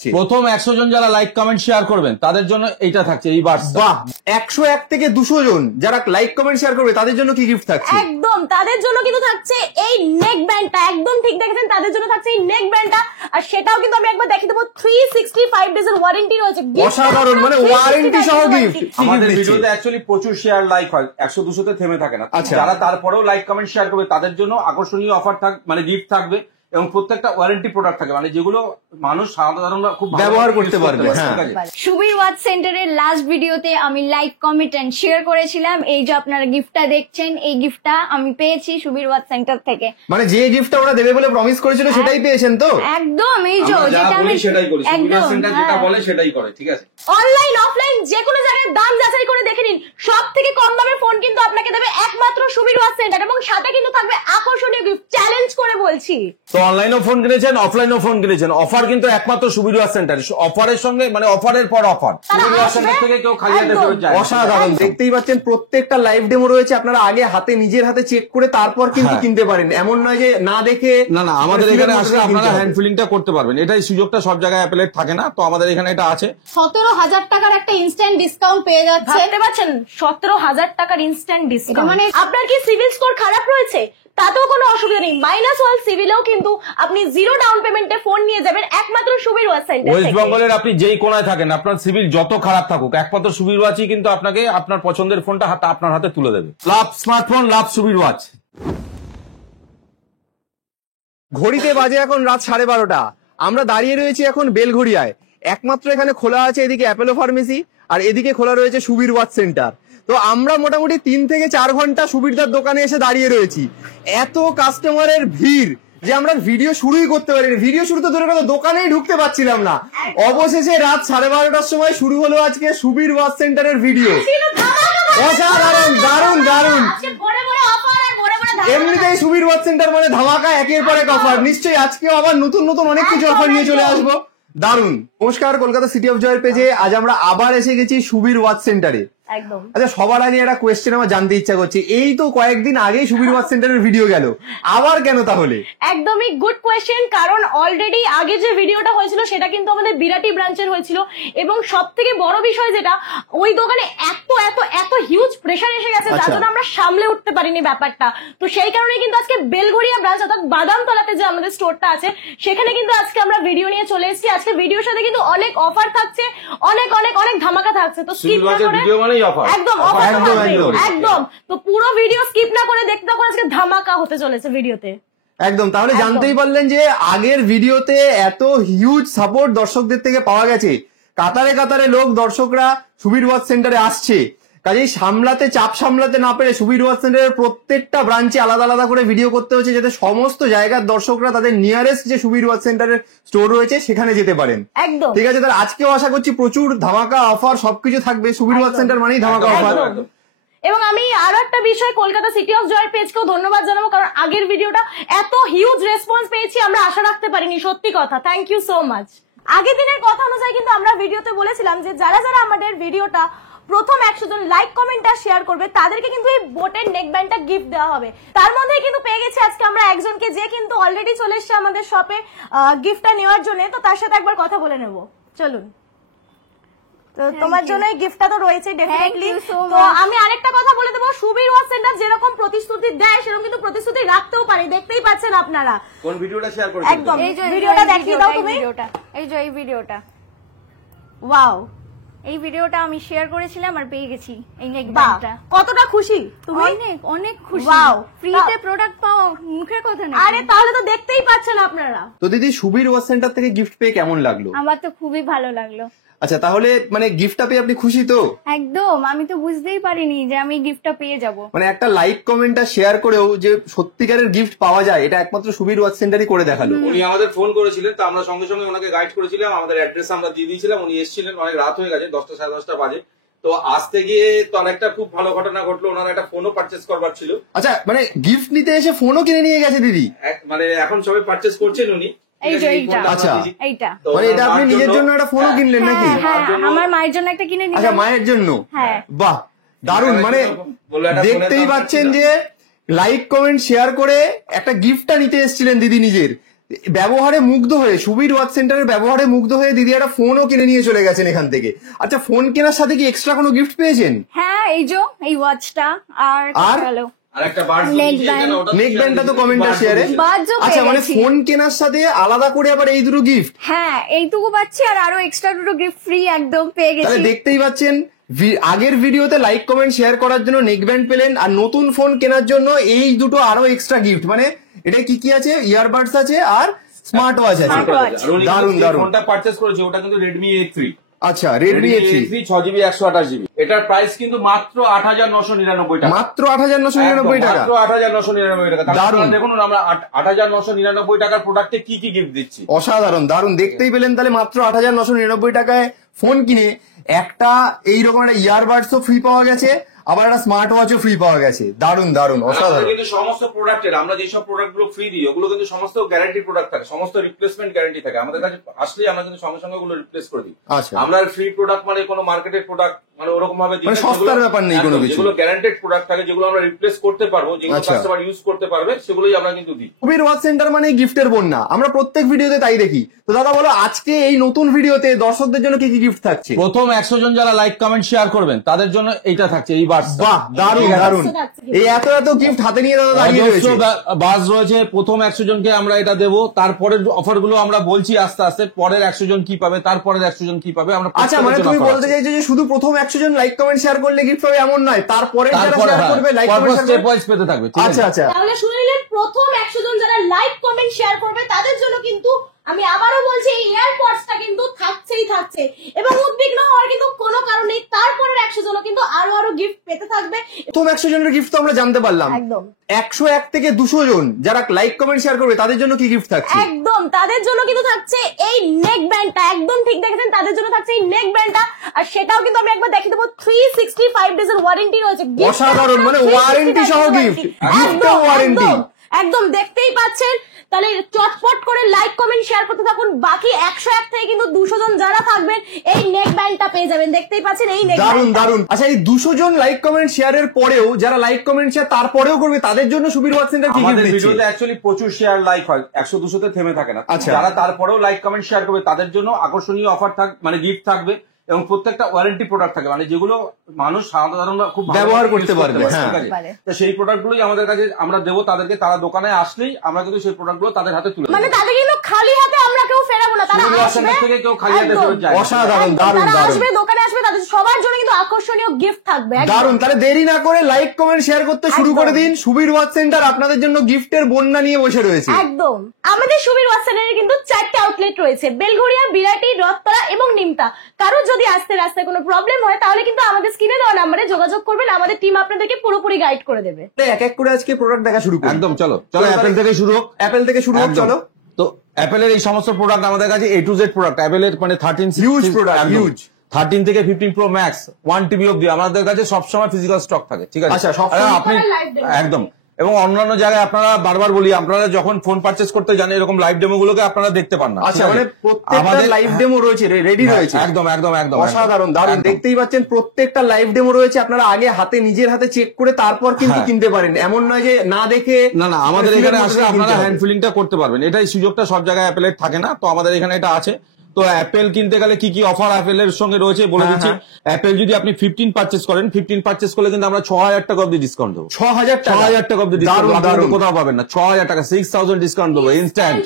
প্রথম 100 জন যারা like comment share করবেন তাদের জন্য এইটা থাকছে, এই বার্স। বাহ, 101 থেকে 200 জন যারা লাইক কমেন্ট শেয়ার করবে তাদের জন্য কি গিফট থাকছে? একদম তাদের জন্য কিন্তু থাকছে এই নেক ব্যান্ডটা। একদম ঠিক দেখেছেন, তাদের জন্য থাকছে এই নেক ব্যান্ডটা। আর সেটাও কিন্তু আমি একবার দেখিয়ে দেবো, 365 ডেজ এর ওয়ারেন্টি রয়েছে। অসাধারণ, মানে ওয়ারেন্টি সহ গিফট। আমাদের ভিডিওতে অ্যাকচুয়ালি প্রচুর শেয়ার লাইক হয়, 100-200 তে থেমে থাকে না। যারা তারপরেও লাইক কমেন্ট শেয়ার করবে তাদের জন্য আকর্ষণীয় অফার থাকবে, মানে গিফট থাকবে, এবং প্রত্যেকটা ওয়ারেন্টি প্রোডাক্ট থাকে, মানে যেগুলো মানুষ সাধারণত খুব ব্যবহার করতে পারবে। সুবীর ওয়াচ সেন্টারের লাস্ট ভিডিওতে আমি লাইক কমেন্ট এন্ড শেয়ার করেছিলাম। এই যে আপনারা গিফটটা দেখছেন, এই গিফটটা আমি পেয়েছি সুবীর ওয়াচ সেন্টার থেকে। মানে যে গিফটটা ওরা দেবে বলে প্রমিস করেছিল সেটাই পেয়েছেন তো? একদম, এই যে যেটা আমি সেটাই করি, সুবীর সেন্টার যেটা বলে সেটাই করে, ঠিক আছে? অনলাইন অফলাইন যে কোনো জায়গায় দাম যাচাই করে দেখে নিন। সব থেকে কম দামের ফোন কিন্তু আপনাকে দেবে একমাত্র সুবীর ওয়াচ সেন্টার, এবং সাথে কিন্তু থাকবে আকর্ষণীয় গিফট। চ্যালেঞ্জ করে বলছি, তো অনলাইনেও ফোন কিনেছেন, অফলাইনেও ফোন কিনেছেন, অফার কিন্তু একমাত্র সুবীর ওয়াচ সেন্টার। অফারের সঙ্গে, মানে অফারের পর অফার, সুবীর ওয়াচ সেন্টার থেকে কেউ খালি হাতে ফেরত যায় না। অসাধারণ, দেখতেই পাচ্ছেন প্রত্যেকটা লাইভ ডেমো রয়েছে। আপনারা আগে হাতে নিজের হাতে চেক করে তারপর কিন্তু কিনতে পারেন, এমন নয় যে না দেখে। না, আমাদের এখানে আসলে আপনারা হ্যান্ড ফিলিংটা করতে পারবেন। এটাই সুযোগটা সব জায়গায় অ্যাপেলেট থাকে না, তো আমাদের এখানে এটা আছে। 17,000 টাকার একটা ইনস্ট্যান্ট ডিসকাউন্ট পেয়ে যাচ্ছে। ভাবতে পারছেন 17,000 টাকার ইনস্ট্যান্ট ডিসকাউন্ট। মানে আপনার কি সিভিল স্কোর খারাপ রয়েছে? তাতেও কোনো অসুবিধা নেই, -1 সিভিলেও কিন্তু আপনি 0 ডাউন পেমেন্টে ফোন নিয়ে যাবেন একমাত্র সুবীর ওয়াচ সেন্টার থেকে। ওয়েস্ট বেঙ্গলের আপনি যেই কোনায় থাকেন, আপনার সিভিল যত খারাপ থাকুক, একমাত্র সুবীর ওয়াচই কিন্তু আপনাকে আপনার পছন্দের ফোনটা আপনার হাতে তুলে দেবে। লাভ স্মার্টফোন, লাভ সুবীর ওয়াচ। ঘড়িতে বাজে এখন রাত 12:30। আমরা দাঁড়িয়ে রয়েছি এখন বেলঘড়িয়ায়। একমাত্র এখানে খোলা আছে এদিকে অ্যাপোলো ফার্মেসি, আর এদিকে খোলা রয়েছে সুবীর ওয়াচ সেন্টার। তো আমরা মোটামুটি 3 থেকে 4 ঘন্টা সুবীরদার দোকানে এসে দাঁড়িয়ে রয়েছি। এত কাস্টমারের ভিড় যে আমরা ভিডিও শুরুই করতে পারিনি। ভিডিও শুরু তো দূরের কথা, দোকানেই ঢুকতে পারছিলাম না। অবশেষে রাত 12:30টার সময় শুরু হলো আজকে সুবীর ওয়াচ সেন্টারের ভিডিও। অসাধারণ, দারুণ দারুণ। এমনিতেই সুবীর ওয়াচ সেন্টার মানে ধামাকা, একের পর এক অফার। নিশ্চয়ই আজকেও আবার নতুন নতুন অনেক কিছু অফার নিয়ে চলে আসবো। দারুণ। নমস্কার, কলকাতা সিটি অফ জয়ের পেজে আজ আমরা আবার এসে গেছি সুবীর ওয়াচ সেন্টারে। একদম। আচ্ছা, সবার আগে একটা কোয়েশ্চেন আমার জানতে ইচ্ছা করছে, এই তো কয়েকদিন আগেই সুবীর ওয়াচ সেন্টারের ভিডিও গেল, আবার কেন তাহলে? একদমই গুড কোয়েশ্চেন, কারণ অলরেডি আগে যে ভিডিওটা হয়েছিল সেটা কিন্তু আমাদের বিরাটি ব্রাঞ্চের হয়েছিল, এবং সব থেকে বড় বিষয় যেটা, ওই দোকানে এত এত এত হিউজ প্রেশার এসে গেছে, যার জন্য আমরা সামলে উঠতে পারিনি ব্যাপারটা। তো সেই কারণে কিন্তু আজকে বেলঘড়িয়া ব্রাঞ্চ অর্থাৎ বাদামতলাতে যে আমাদের স্টোরটা আছে সেখানে কিন্তু আজকে আমরা ভিডিও নিয়ে চলে এসেছি। আজকে ভিডিওর সাথে কিন্তু অনেক অফার থাকছে, অনেক অনেক অনেক ধামাকা থাকছে। তো স্কিপ না করে একদম অফার একদম, তো পুরো ভিডিও স্কিপ না করে দেখতে থাকুন, আজকে ধামাকা হতে চলেছে ভিডিওতে। একদম। তাহলে জানতেই পারলেন যে আগের ভিডিওতে এত হিউজ সাপোর্ট দর্শকদের থেকে পাওয়া গেছে, কাতারে কাতারে লোক দর্শকরা সুবীর ওয়াচ সেন্টারে আসছে। কাজেই চাপ সামলাতে না পেরে সুবীর ওয়াচ সেন্টারের প্রত্যেকটা ব্রাঞ্চে আলাদা আলাদা করে ভিডিও করতে হচ্ছে, যাতে সমস্ত জায়গার দর্শকরা তাদের নিয়ারেস্ট যে সুবীর ওয়াচ সেন্টারের স্টোর রয়েছে সেখানে যেতে পারেন। একদম ঠিক আছে। তাহলে আজকেও আশা করছি প্রচুর ধামাকা অফার সবকিছু থাকবে। সুবীর ওয়াচ সেন্টার মানেই ধামাকা অফার। এবং আমি আরো একটা বিষয় কলকাতা সিটি অফ জয়ের পেজকেও ধন্যবাদ জানাবো, কারণ আগের ভিডিওটা এত হিউজ রেসপন্স পেয়েছি আমরা আশা রাখতে পারিনি, সত্যি কথা। Thank you so much. আগের দিনের কথা অনুযায়ী কিন্তু আমরা ভিডিওতে বলেছিলাম যে যারা যারা আমাদের ভিডিওটা প্রথম 100 জন লাইক কমেন্ট আর শেয়ার করবে তাদেরকে কিন্তু এই বোটের নেক ব্যান্ডটা গিফট দেওয়া হবে। তার মধ্যেই কিন্তু পেয়ে গেছি আজকে আমরা একজনকে, যে কিন্তু অলরেডি চলে এসেছে আমাদের শপে গিফটটা নেওয়ার জন্য। তো তার সাথে একবার কথা বলে নেব, চলুন। তো তোমার জন্য এই গিফটটা তো রয়েছে ডেফিনেটলি। তো আমি আরেকটা কথা বলে দেবো, সুবীর ওয়াচ সেন্টার যেরকম প্রতিশ্রুতি দেয় সেরকম কিন্তু প্রতিশ্রুতি রাখতেও পারে, দেখতেই পাচ্ছেন আপনারা। কোন ভিডিওটা শেয়ার করবেন? একদম, ভিডিওটা দেখিয়ে দাও তুমি। এই যে এই ভিডিওটা, ওয়াও, এই ভিডিওটা আমি শেয়ার করেছিলাম আর পেয়ে গেছি এই নেক ব্যান্ডটা। কতটা খুশি তুমি? অনেক অনেক খুশি। ওয়াও, ফ্রিতে প্রোডাক্ট পাওয়া মুখের কথা না। আরে তাহলে তো দেখতেই পাচ্ছেন আপনারা। তো দিদি, সুবীর ওয়াচ সেন্টার থেকে গিফট পেয়ে কেমন লাগলো? আমার তো খুবই ভালো লাগলো। আচ্ছা, তাহলে মানে গিফটটা পেয়ে আপনি খুশি তো? একদম, আমি তো বুঝতেই পারিনি যে আমি গিফটটা পেয়ে যাব। মানে একটা লাইক কমেন্টটা শেয়ার করেও যে সত্যিকারের গিফট পাওয়া যায়, এটা একমাত্র সুবীর ওয়াচ সেন্টারই করে দেখালো। উনি আমাদের ফোন করেছিলেন, তো আমরা সঙ্গে সঙ্গে ওনাকে গাইড করেছিলাম, আমাদের অ্যাড্রেস আমরা দিয়ে দিয়েছিলাম। উনি এসেছিলেন, অনেক রাত হয়ে গেছে, 10টা সাড়ে 10টা বাজে। তো আসতে গিয়ে তো অনেকটা খুব ভালো ঘটনা ঘটলো, ওনার একটা ফোনও পারচেস করবার ছিল। আচ্ছা, মানে গিফট নিতে এসে ফোনও কিনে নিয়ে গেছে দিদি? মানে এখন সবে পারচেস করছেন উনি। আচ্ছা, এইটা মানে এটা আপনি নিজের জন্য একটা ফোনও কিনলেন নাকি? হ্যাঁ, আমার মায়ের জন্য একটা কিনে দিলাম। আচ্ছা, মায়ের জন্য? হ্যাঁ। বাহ, দারুণ। মানে দেখতেই পাচ্ছেন যে লাইক কমেন্ট শেয়ার করে একটা গিফটটা নিতে এসেছিলেন দিদি নিজের, ব্যবহারে মুগ্ধ হয়ে, সুবীর ওয়াচ সেন্টারের ব্যবহারে মুগ্ধ হয়ে দিদি একটা ফোনও কিনে নিয়ে চলে গেছেন এখান থেকে। আচ্ছা, ফোন কেনার সাথে কি এক্সট্রা কোনো গিফট পেয়েছেন? হ্যাঁ, এই যে এই ওয়াচটা আর গেল আরেকটা বার্ড নেক ব্যান্ডটা তো কমেন্টে শেয়ারে। আচ্ছা, মানে ফোন কেনার সাথে আলাদা করে আবার এই দুটো গিফট? হ্যাঁ, এইটুকু পাচ্ছি আর আরো এক্সট্রা দুটো গিফট ফ্রি একদম পেয়ে গেছি। তাহলে দেখতেই পাচ্ছেন আগের ভিডিওতে লাইক কমেন্ট শেয়ার করার জন্য নেক ব্যান্ড পেলেন, আর নতুন ফোন কেনার জন্য এই দুটো আরো এক্সট্রা গিফট। মানে এটা কি কি আছে? ইয়ারবাডস আছে আর স্মার্ট ওয়াচ আছে। দারুন দারুন। ফোনটা পারচেজ করেছে ওটা কিন্তু Redmi A3। আচ্ছা, Redmi A3 6GB 128GB। এটার প্রাইস কিন্তু মাত্র 8,999 টাকা। মাত্র 8,999 টাকা। মাত্র 8,999 টাকা। দারুন। দেখুন আমরা 8,999 টাকার প্রোডাক্টে কি কি গিফট দিচ্ছি। অসাধারণ, দারুন। দেখতেই পেলেন তাহলে মাত্র 8,999 টাকায় ফোন কিনে একটা এইরকম একটা ইয়ারবাডসও ফ্রি পাওয়া গেছে, আবার একটা স্মার্ট ওয়াচও ফ্রি পাওয়া গেছে। দারুন দারুন, অসাধারণ। কিন্তু সমস্ত প্রোডাক্টের আমরা যেসব প্রোডাক্ট গুলো ফ্রি দিই ওগুলো কিন্তু সমস্ত গ্যারান্টি প্রোডাক্ট থাকে, সমস্ত রিপ্লেসমেন্ট গ্যারান্টি থাকে। আমাদের কাছে আসলেই আমরা কিন্তু সঙ্গে সঙ্গে ওগুলো রিপ্লেস করে দিই। আচ্ছা, আমরা ফ্রি প্রোডাক্ট মানে কোনো মার্কেটের প্রোডাক্ট মানে ওরকম ভাবে দিই না, সস্তার ব্যাপার নেই কোনো কিছু। যেগুলো গ্যারান্টেড প্রোডাক্ট থাকে, যেগুলো আমরা রিপ্লেস করতে পারবো, যেগুলো আচ্ছা। কাস্টমার ইউজ করতে পারবে, সেগুলোই আমরা কিন্তু দিই। সুবীর ওয়াচ সেন্টার মানে গিফটের বন্যা, আমরা প্রত্যেক ভিডিওতে তাই দেখি। তো দাদা বলো, আজকে এই নতুন ভিডিওতে দর্শকদের জন্য কি কি গিফট থাকছে? প্রথম 100 জন যারা লাইক কমেন্ট শেয়ার করবেন তাদের জন্য এইটা থাকছে, এই বাস। বাহ, দারুন দারুন। এই এত এত গিফট হাতে নিয়ে দাদা দাঁড়িয়ে রয়েছে। বাস রয়েছে। প্রথম 100 জনকে আমরা এটা দেবো, তারপরের অফার গুলো আমরা বলছি আস্তে আস্তে। পরের 100 জন কি পাবে, তারপরের 100 জন কি পাবে আমরা। আচ্ছা, মানে তুমি বলতে চাইছো যে শুধু প্রথম 100 জন লাইক কমেন্ট শেয়ার করলে গিফট হবে এমন নয়, তারপরে যারা শেয়ার করবে লাইক কমেন্ট স্টেপ ওয়াইজ পেতে থাকবে। আচ্ছা আচ্ছা, তাহলে শুনে নিলেন, প্রথম 100 জন যারা লাইক কমেন্ট শেয়ার করবে তাদের জন্য কিন্তু আমি আবারও বলছি এই এয়ারপডসটা কিন্তু থাকছেই থাকছে, এবং উদ্বিগ্ন হওয়ার কিন্তু কোনো কারণ নেই। তারপরের 100 জনও কিন্তু আরো আরো গিফট পেতে থাকবে। প্রথম 100 জনের গিফট তো আমরা জানতে পারলাম। একদম 101 থেকে 200 জন যারা লাইক কমেন্ট শেয়ার করবে তাদের জন্য কি গিফট থাকছে? একদম তাদের জন্য কিন্তু থাকছে এই নেক ব্যান্ডটা। একদম ঠিক দেখেছেন, তাদের জন্য থাকছে এই নেক ব্যান্ডটা। আর সেটাও কিন্তু আমি একবার দেখিয়ে দেবো, 365 ডেজ এর ওয়ারেন্টি রয়েছে। অসাধারণ, মানে ওয়ারেন্টি সহ গিফট, গিফটও ওয়ারেন্টি। একদম দেখতেই পাচ্ছেন। তাহলে চটপট করে লাইক কমেন্ট শেয়ার করতে থাকুন। বাকি 101 থেকে কিন্তু 200 জন যারা থাকবেন এই নেক ব্যান্ডটা পেয়ে যাবেন। দেখতেই পাচ্ছেন এই নেক দারুন ব্যান্ডটা। দারুন। আচ্ছা, এই 200 জন লাইক কমেন্ট শেয়ারের পরেও যারা লাইক কমেন্ট শেয়ার তারপরেও করবে তাদের জন্য সুবীর ওয়াচ সেন্টার কি গিফট দিচ্ছে? ভিডিওতে অ্যাকচুয়ালি প্রচুর শেয়ার লাইক হয়, 100-200 তে থেমে থাকে না। আচ্ছা। যারা তারপরেও লাইক কমেন্ট শেয়ার করবে তাদের জন্য আকর্ষণীয় অফার মানে গিফট থাকবে, এবং প্রত্যেকটা ওয়ারেন্টি প্রোডাক্ট থাকে, মানে যেগুলো মানুষ সাধারণ খুব ব্যবহার করতে পারবে। ঠিক আছে, তো সেই প্রোডাক্ট গুলোই আমাদের কাছে আমরা দেবো তাদেরকে। তারা দোকানে আসলেই আমরা কিন্তু সেই প্রোডাক্ট গুলো তাদের হাতে তুলে মানে তাদের কিন্তু খালি হাতে আমরা কেউ ফেরাবো না। তারা আসবে থেকে কেউ খালি হাতে ফেরত যায়। অসাধারণ, দারুন তারা দারুন। আসবে, দোকানে আসবে, তাদের সবার জন্য কিন্তু আকর্ষণীয় গিফট থাকবে। দারুন। তাহলে দেরি না করে লাইক কমেন্ট শেয়ার করতে শুরু করে দিন। সুবীর ওয়াচ সেন্টার আপনাদের জন্য গিফটের বন্যা নিয়ে বসে রয়েছে। একদম। আমাদের সুবীর ওয়াচ সেন্টারে কিন্তু 4টা আউটলেট রয়েছে, বেলঘড়িয়া, বিরাটি, রথতলা এবং নিমতা। কারো যদি আসতে রাস্তায় কোনো প্রবলেম হয় তাহলে কিন্তু আমাদের স্ক্রিনে দেওয়া নম্বরে যোগাযোগ করবেন, আমাদের টিম আপনাদেরকে পুরোপুরি গাইড করে দেবে। এক এক করে আজকে প্রোডাক্ট দেখা শুরু করি। একদম, চলো অ্যাপেল থেকে শুরু হোক। অ্যাপেল থেকে শুরু হোক, চলো। তো অ্যাপেলের এই সমস্ত প্রোডাক্ট আমাদের কাছে A to Z প্রোডাক্ট। অ্যাপেলের মানে 13 হিউজ প্রোডাক্ট, হিউজ। 13 থেকে 15 Pro Max 1 TB অবধি আমাদের কাছে সবসময় ফিজিক্যাল স্টক থাকে। ঠিক আছে, আচ্ছা, সবসময় আপনি live demo। একদম। এবং অন্যান্য জায়গায় আপনারা বারবার বলি, আপনারা যখন ফোন পারচেজ করতে যান এরকম লাইভ ডেমো গুলোকে আপনারা দেখতে পান না। আচ্ছা, মানে প্রত্যেকটা লাইভ ডেমো রয়েছে, রেডি রয়েছে। একদম একদম একদম অসাধারণ, দারুণ। দেখতেই পাচ্ছেন প্রত্যেকটা লাইভ ডেমো রয়েছে, আপনারা আগে হাতে নিজের হাতে চেক করে তারপর কিন্তু কিনতে পারেন। এমন নয় যে না দেখে। না না, আমাদের এখানে আসলে আপনারা হ্যান্ড ফিলিংটা করতে পারবেন। এটাই সুযোগটা সব জায়গায় অ্যাপেলের থাকে না, তো আমাদের এখানে এটা আছে। তো অ্যাপেল কিনতে গেলে কি কি অফার অ্যাপেলের সঙ্গে রয়েছে বলে দিচ্ছি। অ্যাপেল যদি আপনি 15 পারচেজ করেন, 15 পারচেজ করলে কিন্তু আমরা 6000 টাকা অব্দি ডিসকাউন্ট দেবো। 6000 টাকা অব্দি ডিসকাউন্ট কোথাও পাবেন না। 6000 টাকা, 6000 ডিসকাউন্ট দেবো ইনস্ট্যান্ট।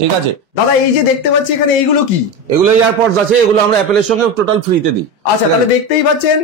ঠিক আছে দাদা, এই যে দেখতে পাচ্ছি এখানে এইগুলো কি? এগুলো এয়ারপডস আছে, এগুলো আমরা অ্যাপেলের সঙ্গে টোটাল ফ্রিতে দিই। আচ্ছা, তাহলে দেখতেই পাচ্ছেন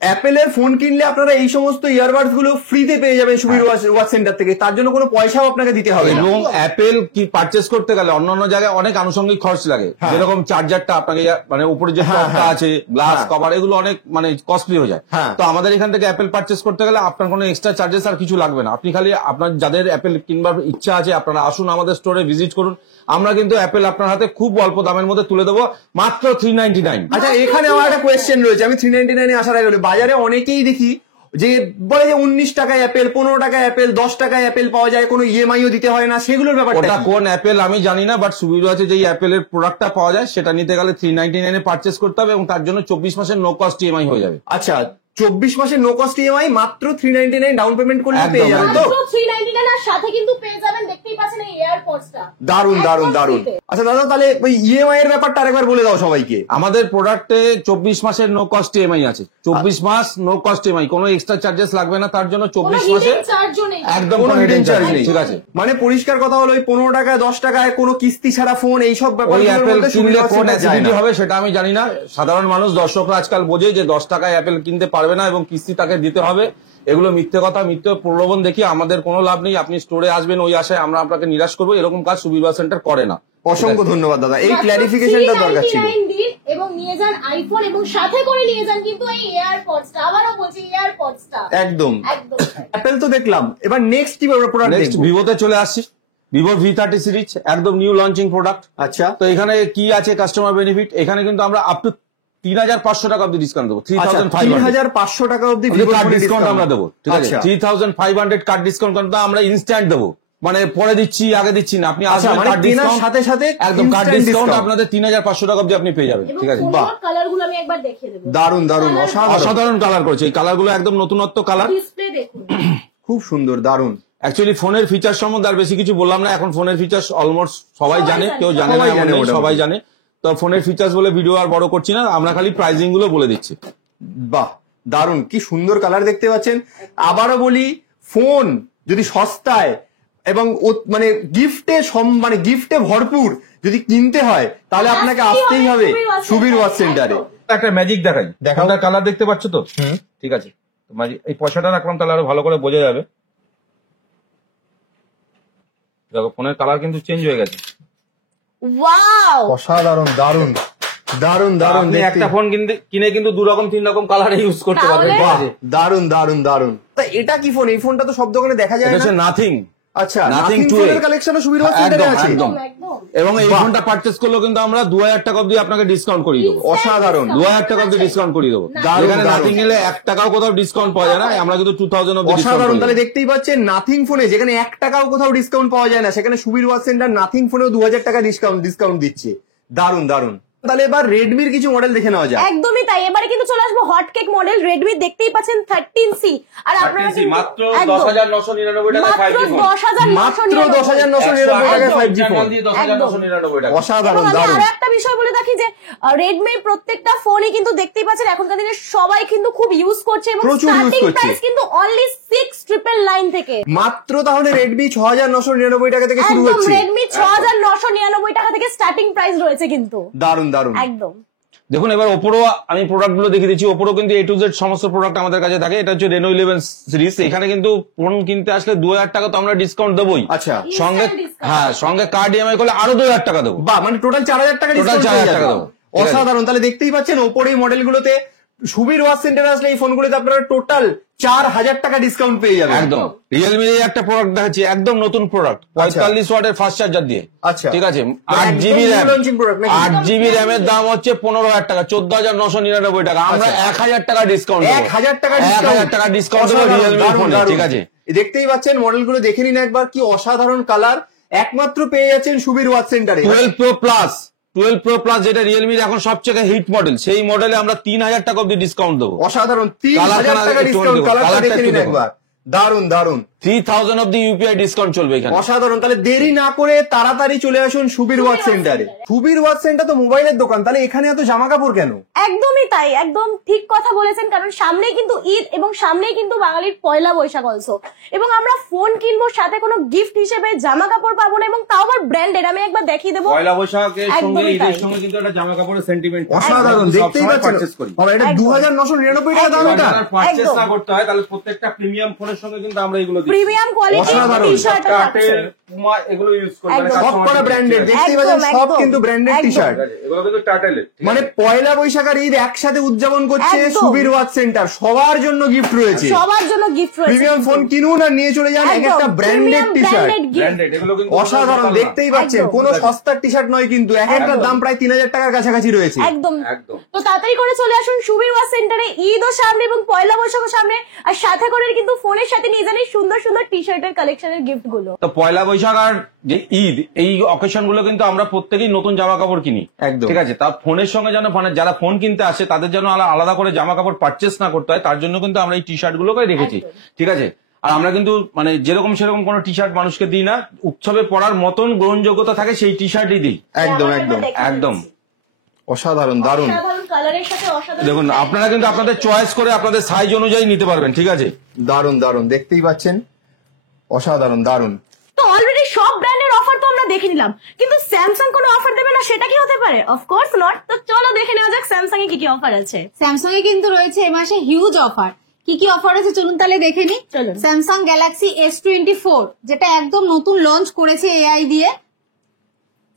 অ্যাপেলের ফোন কিনলে আপনারা এই সমস্ত ইয়ারবাডস গুলো ফ্রিতে পেয়ে যাবেন সুবীর ওয়াচ সেন্টার থেকে। তার জন্য কোনো পয়সাও আপনাকে দিতে হবে না। এবং অ্যাপেল কি পারচেজ করতে গেলে অন্যান্য জায়গায় অনেক আনুষঙ্গিক খরচ লাগে, যেরকম চার্জারটা আপনাকে মানে উপরে যে টপটা আছে, গ্লাস কভার, এগুলো অনেক মানে কস্টলি হয়ে যায়। তো আমাদের এখান থেকে অ্যাপেল পারচেজ করতে গেলে আপনার কোনো এক্সট্রা চার্জেস আর কিছু লাগবে না। আপনি খালি আপনার যাদের অ্যাপেল কিনবার ইচ্ছা আছে আপনারা আসুন আমাদের স্টোরে ভিজিট করুন। আমরা কিন্তু অ্যাপেল আপনার হাতে খুব অল্প দামের মধ্যে তুলে দেবো, মাত্র 399। আচ্ছা, এখানে আমার একটা কোয়েশ্চেন রয়েছে। আমি 399 আসার আগে বাজারে অনেকেই দেখি যে বলে যে 19 টাকায় অ্যাপেল, 15 টাকায় অ্যাপেল, 10 টাকায় অ্যাপেল পাওয়া যায়, কোনো ইএমআইও দিতে হয় না, সেগুলোর ব্যাপারটা ওটা কোন অ্যাপেল আমি জানি না, বাট সুবিধা আছে যে অ্যাপেলের প্রোডাক্টটা পাওয়া যায় সেটা নিতে গেলে 399 পারচেজ করতে হবে, এবং তার জন্য 24 মাসের নো কস্ট ইএমআই হয়ে যাবে। আচ্ছা, 24 মাসের নো কস্ট ইএমআই মাত্র 399 ডাউন পেমেন্ট করলে পেয়ে যাবেন তো। মাত্র 399 আর সাথে কিন্তু পেয়ে যাবেন, দেখতেই পাচ্ছেন এই এয়ারপডসটা। দারুন দারুন দারুন। আচ্ছা দাদা, তাহলে ওই ইএমআই এর ব্যাপারটা আরেকবার বলে দাও সবাইকে। আমাদের প্রোডাক্টে 24 মাসের নো কস্ট ইএমআই আছে। 24 মাস নো কস্ট ইএমআই, কোনো এক্সট্রা চার্জেস লাগবে না তার জন্য। 24 মাসে একদম কোনো হিডেন চার্জ নেই, ঠিক আছে। মানে পরিষ্কার কথা হলো, ওই 15 টাকা 10 টাকায় কোনো কিস্তি ছাড়া ফোন, এইসব ব্যাপার ওই অ্যাপেল কিনলে কোন অ্যাসিডিটি হবে সেটা আমি জানি না। সাধারণ মানুষ, দর্শকরা আজকাল বোঝে যে 10 টাকায় অ্যাপেল কিনতে পারবে না এবং কিস্তি তাকে দিতে হবে। এগুলো মিথ্যে কথা, মিথ্যে প্রলোভন দেখিয়ে আমাদের কোনো লাভ নেই। আপনি স্টোরে আসবেন ওই আশায় আমরা আপনাকে নিরাশ করবো, এরকম কাজ সুবিধা সেন্টার করে না। অসংখ্য ধন্যবাদ দাদা, এই ক্ল্যারিফিকেশনটা দরকার ছিল। এবং নিয়ে যান আইফোন এবং সাথে করে নিয়ে যান কিন্তু এই এয়ারপডসটা। আবারও বলছি এয়ারপডসটা একদম একদম। অ্যাপেল তো দেখলাম, এবার নেক্সট কি প্রোডাক্ট নেক্সট দেখব? ভিভোতে চলে আসছি। ভিভো V30 সিরিজ একদম নিউ লঞ্চিং প্রোডাক্ট। আচ্ছা, তো এখানে কি আছে কাস্টমার বেনিফিট? এখানে কিন্তু আমরা আপ টু 3500 টাকা অব্দি ডিসকাউন্ট দেবো। 3500 টাকা অব্দি কার্ড ডিসকাউন্ট আমরা দেবো, ঠিক আছে। 3500 কার্ড ডিসকাউন্ট কিন্তু আমরা ইনস্ট্যান্ট দেবো, মানে পরে দিচ্ছি আগে দিচ্ছি না। আপনি আসবেন কার্ড ডিসকাউন্ট সাথে সাথে একদম কার্ড ডিসকাউন্ট আপনাদের 3500 টাকা অব্দি আপনি পেয়ে যাবেন, ঠিক আছে। বাহ, কালারগুলো আমি একবার দেখিয়ে দেব। দারুন দারুন, অসাধারণ কালার করেছে। এই কালারগুলো একদম নতুনত্ব কালার, ডিসপ্লে দেখুন খুব সুন্দর, দারুন। অ্যাকচুয়ালি ফোনের ফিচার সম্বন্ধে আর বেশি কিছু বললাম না। এখন ফোনের ফিচার্স অলমোস্ট সবাই জানে, কেউ জানে না এমন নেই, সবাই জানে। তো ফোনের ফিচার্স বলে ভিডিও আর বড় করছি না, আমরা খালি প্রাইসিং গুলো বলে দিচ্ছি। বাহ, দারুন, কি সুন্দর কালার দেখতে পাচ্ছেন। আবারও বলি, ফোন যদি সস্তায় এবং মানে গিফটে ভরপুর যদি কিনতে হয়, তাহলে আপনাকে আসতেই হবে সুবীর ওয়াচ সেন্টারে। একটা ম্যাজিক দেখাই, দেখাও। কালার দেখতে পাচ্ছ তো? ঠিক আছে, এই পয়সাটা রাখলাম তাহলে আরো ভালো করে বোঝা যাবে। দেখো ফোনের কালার কিন্তু চেঞ্জ হয়ে গেছে। ওয়াও, অসাধারণ, দারুন দারুন দারুন। আপনি একটা ফোন কিনে কিন্তু 2 রকম 3 রকম কালারে ইউজ করতে পারবেন। দারুন দারুন দারুন। তা এটা কি ফোন? এই ফোনটা তো সব দোকানে দেখা যায় না। এটা হচ্ছে নাথিং। আচ্ছা, নাথিং ফোনের কালেকশনও সুবীর ওয়াচ সেন্টারে আছে। একদম। এবং এই ফোনটা পারচেজ করলেও কিন্তু আমরা 2000 টাকা অব্দি আপনাকে ডিসকাউন্ট করিয়ে দেবো। অসাধারণ, 2000 টাকা অব্দি ডিসকাউন্ট করিয়ে দেবো। এখানে নাথিং নিলে 1 টাকাও কোথাও ডিসকাউন্ট পাওয়া যায় না, আমরা কিন্তু 2000 অব্দি ডিসকাউন্ট। অসাধারণ। তাহলে দেখতেই পাচ্ছেন, নাথিং ফোনে যেখানে 1 টাকাও কোথাও ডিসকাউন্ট পাওয়া যায় না, সেখানে সুবীর ওয়াচ সেন্টার নাথিং ফোনেও 2000 টাকা ডিসকাউন্ট দিচ্ছে। দারুন দারুন। তাহলে এবার রেডমির কিছু মডেল দেখে নেওয়া যায়। একদমই তাই। এবারে কিন্তু চলে আসবো হট কেক মডেল রেডমি, দেখতেই পাচ্ছেন 13C। আর আপনারা মাত্র 10999 টাকায় 5G ফোন। মাত্র 10999 টাকায় 5G ফোন। 10999 টাকা। অসাধারণ, আমি দারুন। আরো একটা বিষয় বলে রাখি যে রেডমির প্রত্যেকটা ফোনই কিন্তু দেখতেই পাচ্ছেন এখনকার দিনে সবাই কিন্তু খুব ইউজ করছে এবং প্রচুর use স্টার্টিং করছে। প্রাইস কিন্তু অনলি 6999 থেকে। মাত্র তাহলে রেডমি 6999 টাকা থেকে শুরু একদম হচ্ছে। রেডমি 6999 টাকা থেকে স্টার্টিং প্রাইস রয়েছে কিন্তু। দারুন দারুন। একদম। দেখুন এবার ওপোরও আমি প্রোডাক্ট গুলো দেখিয়ে দিচ্ছি। ওপোরও কিন্তু A to Z সমস্ত প্রোডাক্ট আমাদের কাছে থাকে। এটা হচ্ছে Reno 11 সিরিজ। এখানে কিন্তু ফোন কিনতে আসলে 2000 টাকা তো আমরা ডিসকাউন্ট দেবোই। আচ্ছা, সঙ্গে discount। হ্যাঁ, সঙ্গে কার্ড ইএমআই করলে আরো 2000 টাকা দেবো। বাহ, মানে টোটাল 4000 টাকা টোটাল ডিসকাউন্ট 4000 টাকা দেবো। অসাধারণ। তাহলে দেখতেই পাচ্ছেন, ওপরে এই মডেলগুলোতে সুবীর ওয়াচ সেন্টারে আসলে এই ফোনগুলোতে আপনারা টোটাল 4000 টাকা ডিসকাউন্ট পেয়ে যাবেন। একদম। রিয়েলমি এর একটা প্রোডাক্ট দেখাচ্ছি, একদম নতুন প্রোডাক্ট, 45 ওয়াটের ফাস্ট চার্জার দিয়ে। আচ্ছা, ঠিক আছে। একদম 8GB র্যাম, launching product নাকি? 8GB র্যামের দাম হচ্ছে 15000 টাকা, 14999 টাকা। আমরা 1000 টাকা ডিসকাউন্ট দেবো। 1000 টাকা 1000 টাকা ডিসকাউন্ট দেবো রিয়েলমি ফোনে, ঠিক আছে। দেখতেই পাচ্ছেন মডেলগুলো দেখে নিন একবার, কি অসাধারণ কালার। একমাত্র পেয়ে যাচ্ছেন সুবীর ওয়াচ সেন্টারে। 12 Pro Plus যেটা রিয়েলমির এখন সবচেয়ে হিট মডেল, সেই মডেলে আমরা 3000 টাকা অব্দি ডিসকাউন্ট দেবো। অসাধারণ, 3000 টাকা ডিসকাউন্ট। কালারটা দেখে নিন একবার, দারুন দারুন। 3000 অব্দি ইউপিআই ডিসকাউন্ট চলবে এখানে। অসাধারণ। তাহলে দেরি না করে তাড়াতাড়ি চলে আসুন সুবীর ওয়াচ সেন্টারে। সুবীর ওয়াচ সেন্টার তো মোবাইলের দোকান, তাহলে এখানে এত জামা কাপড় কেন? একদমই তাই, একদম ঠিক কথা বলেছেন। কারণ সামনেই কিন্তু ঈদ এবং সামনেই কিন্তু বাঙালির পয়লা বৈশাখ অলসো। এবং আমরা ফোন কিনবো, সাথে কোনো গিফট হিসেবে জামা কাপড় পাবো না, এবং তাও আবার ব্র্যান্ডেড। আমি একবার দেখিয়ে দেবো। পয়লা বৈশাখের সঙ্গে একদমই ঈদের তাই। সঙ্গে কিন্তু একটা জামা কাপড়ের সেন্টিমেন্ট অসাধারণ, দেখতেই পাচ্ছেন। বাবা, এটা 2999 টাকা দাম। এটা পারচেজ না করতে হয়, তাহলে প্রত্যেকটা প্রিমিয়াম ফোনের সঙ্গে কিন্তু আমরা এগুলো দিচ্ছি। প্রিমিয়াম কোয়ালিটি অসাধারণ। টি-শার্ট টাটেল, পুমা এগুলো ইউজ করি। একদম। সব করা ব্র্যান্ডেড, দেখতেই পাচ্ছেন সব কিন্তু ব্র্যান্ডেড টি শার্ট। এগুলো কিন্তু টাটেলের। মানে পয়লা বৈশাখ আর ঈদ একসাথে উদযাপন করছে একদম। Subir watch centre. সবার জন্য গিফট রয়েছে, সবার জন্য গিফট রয়েছে। প্রিমিয়াম ফোন কিনুন আর নিয়ে চলে যান এক একটা ব্র্যান্ডেড টি শার্ট। ব্র্যান্ডেড এগুলো কিন্তু অসাধারণ, দেখতেই পাচ্ছেন একদম। কোনো সস্তার টি শার্ট নয় কিন্তু, এক একটার দাম প্রায় 3000 টাকার কাছাকাছি রয়েছে। একদম একদম। তো তাড়াতাড়ি করে চলে আসুন সুবীর ওয়াচ সেন্টারে। ঈদও সামনে এবং পয়লা বৈশাখও সামনে, আর সাথে করে কিন্তু ফোনের সাথে নিয়ে যান এই সুন্দর সুন্দর টি শার্টের কালেকশনের গিফট গুলো। তো পয়লা বৈশাখ আর যে ঈদ, এই অকেশন গুলো কিন্তু আমরা প্রত্যেকেই নতুন জামা কাপড় কিনি। একদম। ঠিক আছে। তা ফোনের সঙ্গে যেন, মানে যারা ফোন কিনতে আসে তাদের জন্য আলাদা করে জামা কাপড় পারচেস না করতে হয়, তার জন্য কিন্তু আমরা এই টি শার্ট গুলোকে রেখেছি। ঠিক আছে, আর আমরা কিন্তু মানে যেরকম সেরকম কোনো টি শার্ট মানুষকে দিই না, উৎসবে পরার মতন গ্রহণযোগ্যতা থাকে সেই টি শার্টই দিই। একদম একদম একদম অসাধারণ, দারুণ। কালারের সাথে অসাধারণ। দেখুন আপনারা কিন্তু আপনাদের চয়েস করে আপনাদের সাইজ অনুযায়ী নিতে পারবেন। ঠিক আছে, দারুণ দারুণ, দেখতেই পাচ্ছেন, অসাধারণ, দারুণ। তো অলরেডি সব ব্র্যান্ডের অফার তো আমরা দেখে নিলাম, কিন্তু স্যামসাং কোনো অফার দেবে না সেটা কি হতে পারে? Of course not. তো চলো দেখে নেওয়া যাক স্যামসাং এ কি কি অফার আছে। স্যামসাং এ কিন্তু রয়েছে এ মাসে হিউজ অফার। কি কি অফার আছে চলুন তাহলে দেখে নি। চলুন। স্যামসাং গ্যালাক্সি S24 যেটা একদম নতুন লঞ্চ করেছে এআই দিয়ে।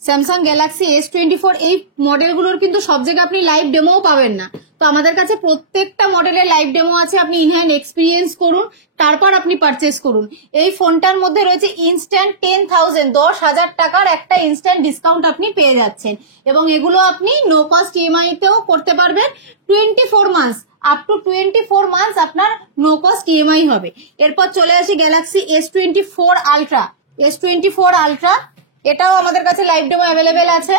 স্যামসাং গ্যালাক্সি S24 এই মডেলগুলোর কিন্তু সব জায়গায় আপনি লাইভ ডেমোও পাবেন না, তো আমাদের কাছে প্রত্যেকটা মডেলের লাইভ ডেমো আছে। আপনি ইনহ্যান্ড এক্সপিরিয়েন্স করুন, তারপর আপনি পারচেস করুন। এই ফোনটার মধ্যে রয়েছে ইনস্ট্যান্ট 10,000 টাকার একটা ইনস্ট্যান্ট ডিসকাউন্ট আপনি পেয়ে যাচ্ছেন, এবং এগুলো আপনি নো কস্ট ইএমআই তেও করতে পারবেন। 24 মান্থস, আপ টু 24 মান্থস আপনার নো কস্ট ইএমআই হবে। এরপর চলে আসি Galaxy S24 ultra. S24 ultra এটাও আমাদের কাছে লাইভ ডেমো অ্যাভেলেবেল আছে।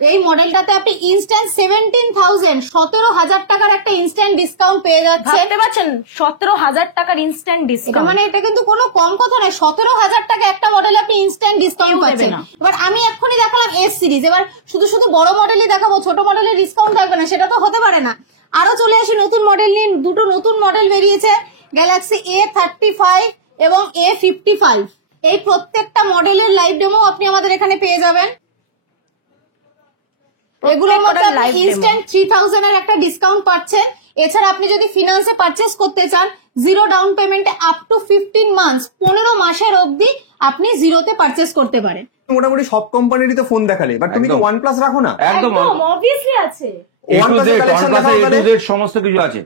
এই মডেলটাতে আপনি ইনস্ট্যান্ট 17,000 টাকার একটা ইনস্ট্যান্ট ডিসকাউন্ট পেয়ে যাচ্ছেন। ভাবতে পারছেন 17,000 টাকার ইনস্ট্যান্ট এটা ডিসকাউন্ট, মানে এটা কিন্তু কোনো কম কথা নয়। 17,000 টাকা একটা মডেলে আপনি ইনস্ট্যান্ট ডিসকাউন্ট কেউ দেবে পাচ্ছেন। না। এবার আমি এক্ষুনি দেখালাম এস সিরিজ, এবার শুধু শুধু বড় মডেলই দেখাবো, ছোট মডেলে ডিসকাউন্ট থাকবে না, সেটা তো হতে পারে না। আরো চলে আসি নতুন মডেল নিয়ে। দুটো নতুন মডেল বেরিয়েছে, গ্যালাক্সি A35 এবং A55। এই প্রত্যেকটা মডেলের লাইভ ডেমো আপনি আমাদের এখানে পেয়ে যাবেন। এগুলোর মধ্যে আপনি ইনস্ট্যান্ট 3,000 এর একটা ডিসকাউন্ট পাচ্ছেন। এছাড়া আপনি যদি ফিনান্সে পারচেস করতে চান, জিরো ডাউন পেমেন্টে আপ টু 15 মান্থস, 15 মাসের অবধি আপনি জিরোতে পারচেস করতে পারেন। মোটামুটি সব কোম্পানিরই তো ফোন দেখালে, বাট তুমি কি একদম। OnePlus রাখো না? একদম অবভিয়াসলি আছে, OnePlus এর collection দেখাও A to তাহলে। Z সমস্ত কিছু আছে।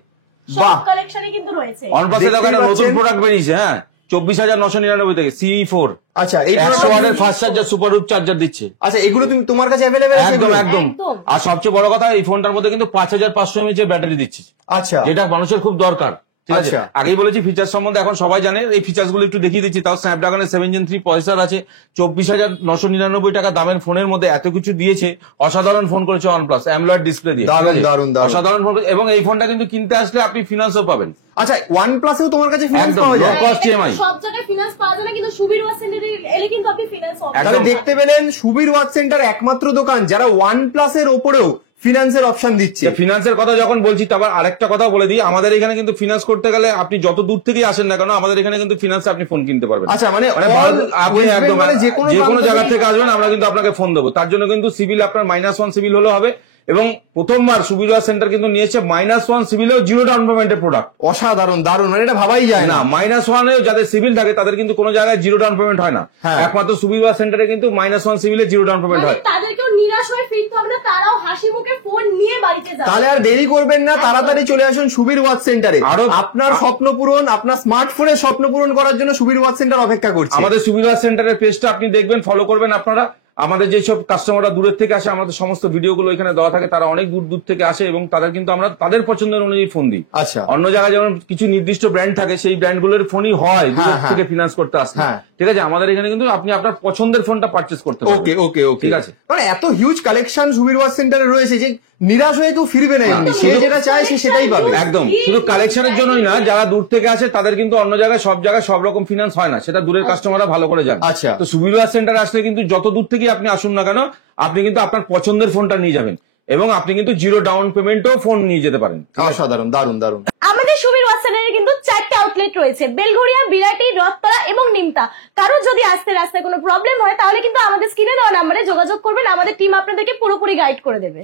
সব বাহ। কালেকশনই কিন্তু রয়েছে। OnePlus এর দেখতেই একটা নতুন পাচ্ছেন। প্রোডাক্ট বেরিয়েছে, হ্যাঁ 24,999 থেকে CE4। আচ্ছা, এই 100 ওয়াটের ফাস্ট চার্জার, সুপার রুট চার্জার দিচ্ছে। আচ্ছা, এগুলো তুমি তোমার কাছে অ্যাভেলেবেল আছে? একদম এগুলো? একদম। একদম। আর সবচেয়ে বড় কথা এই ফোনটার মধ্যে কিন্তু 5,500 mAh এর ব্যাটারি দিচ্ছে, আচ্ছা যেটা মানুষের খুব দরকার। ঠিক আছে, আচ্ছা। আগেই বলেছি ফিচার সম্বন্ধে এখন সবাই জানে, এই ফিচার্স গুলো একটু দেখিয়ে দিচ্ছি। তাও স্ন্যাপড্রাগনের 7 Gen 3 প্রসেসর আছে, 24,999 টাকা দামের ফোনের মধ্যে এত কিছু দিয়েছে। অসাধারণ ফোন করেছে OnePlus, অ্যামোলেড ডিসপ্লে দিয়ে। দারুণ, ঠিক আছে? দারুণ, দারুণ। অসাধারণ ফোন, এবং এই ফোনটা কিন্তু কিনতে আসলে আপনি ফিনান্সও পাবেন। আচ্ছা, OnePlus এও তোমার কাছে ফিনান্স একদম, পাওয়া low যায়? cost EMI। সব জায়গায় ফিনান্স পাওয়া যায় না, কিন্তু সুবীর ওয়াসেন্টারে এলে কিন্তু আপনি ফিনান্স একদম। তাহলে দেখতে পেলেন সুবীর ওয়াচ সেন্টার একমাত্র দোকান যারা OnePlus এর ওপরেও ফিনান্সের অপশন দিচ্ছে। ফিনান্সের কথা যখন বলছি, তারপর আরেকটা কথা বলে দিই, আমাদের এখানে কিন্তু ফিনান্স করতে গেলে আপনি যত দূর থেকেই আসেন না কেন, আমাদের এখানে কিন্তু ফিনান্সে আপনি ফোন কিনতে পারবেন। আচ্ছা, মানে আপনি West একদম Bengal এ যে যে কোনো প্রান্ত জায়গা থেকে- থেকে আসবেন, আমরা কিন্তু আপনাকে ফোন দেবো। তার জন্য কিন্তু সিভিল আপনার -1 সিভিল হলে হবে, এবং প্রথমবার সুবিধা সেন্টার কিন্তু নিয়েছে -1 সিভিলেও জিরো ডাউন পেমেন্টের প্রোডাক্ট। অসাধারণ, দারুণ, মানে এটা ভাবাই যায় না, না। -1 যাদের সিভিল থাকে তাদের কিন্তু কোনো জায়গায় জিরো ডাউন পেমেন্ট হয় না। হ্যাঁ। একমাত্র সুবিধা সেন্টারে কিন্তু -1 সিভিলে জিরো ডাউন পেমেন্ট হয়। তাদেরকেও নিরাশ হয়ে ফিরতে হবে না, তারাও হাসি মুখে ফোন নিয়ে বাড়িতে যাবে। তাহলে আর দেরি করবেন না, তাড়াতাড়ি চলে আসুন সুবীর ওয়াচ সেন্টারে। আপনার স্বপ্ন পূরণ, আপনার স্মার্টফোনের স্বপ্ন পূরণ করার জন্য সুবীর ওয়াচ সেন্টার অপেক্ষা করছে। আমাদের সুবিধা সেন্টারের পেজটা আপনি দেখবেন, ফলো করবেন আপনারা। আমাদের যেসব কাস্টমাররা দূরের থেকে আসে, আমাদের সমস্ত ভিডিওগুলো এখানে দেওয়া থাকে, তারা অনেক দূর দূর থেকে আসে, এবং তাদের কিন্তু আমরা তাদের পছন্দের অনুযায়ী ফোন দিই। আচ্ছা। অন্য জায়গায় যেমন কিছু নির্দিষ্ট ব্র্যান্ড থাকে, সেই ব্র্যান্ডগুলোর ফোনই হয় দূর হ্যাঁ। থেকে ফিনান্স করতে আসে। হ্যাঁ। ঠিক আছে, আমাদের এখানে কিন্তু আপনি আপনার পছন্দের ফোনটা পারচেস করতে পারবেন। ওকে ওকে ওকে, ঠিক আছে। মানে এত হিউজ কালেকশন সুবীর ওয়াচ সেন্টারে রয়েছে যে নিরাশ হয়ে কেউ ফিরবে না এমনি। সে যেটা চায় সে সেটাই পাবে। একদম, শুধু কালেকশনের জন্যই না, যারা দূর থেকে আসে তাদের কিন্তু অন্য জায়গায় সব রকম ফিনান্স হয় না, সেটা দূরের কাস্টমাররা ভালো করে জানে। আচ্ছা। তো সুবিধা সেন্টারে আসলে কিন্তু যত দূর থেকে আপনি আসুন না কেন, আপনি কিন্তু আপনার পছন্দের ফোনটা নিয়ে যাবেন, এবং আপনি কিন্তু জিরো ডাউন পেমেন্টও ফোন নিয়ে যেতে পারেন। অসাধারণ, দারুণ দারুণ। আমাদের সুবীর ওয়াসেন্টারে কিন্তু 4টা আউটলেট রয়েছে, বেলঘড়িয়া, বিরাটি, রথতলা এবং নিমতা। কারোর যদি আসতে রাস্তায় কোনো প্রবলেম হয়, তাহলে কিন্তু আমাদের স্ক্রিনে দেওয়া নম্বরে যোগাযোগ করবেন, আমাদের টিম আপনাদেরকে পুরোপুরি গাইড করে দেবে।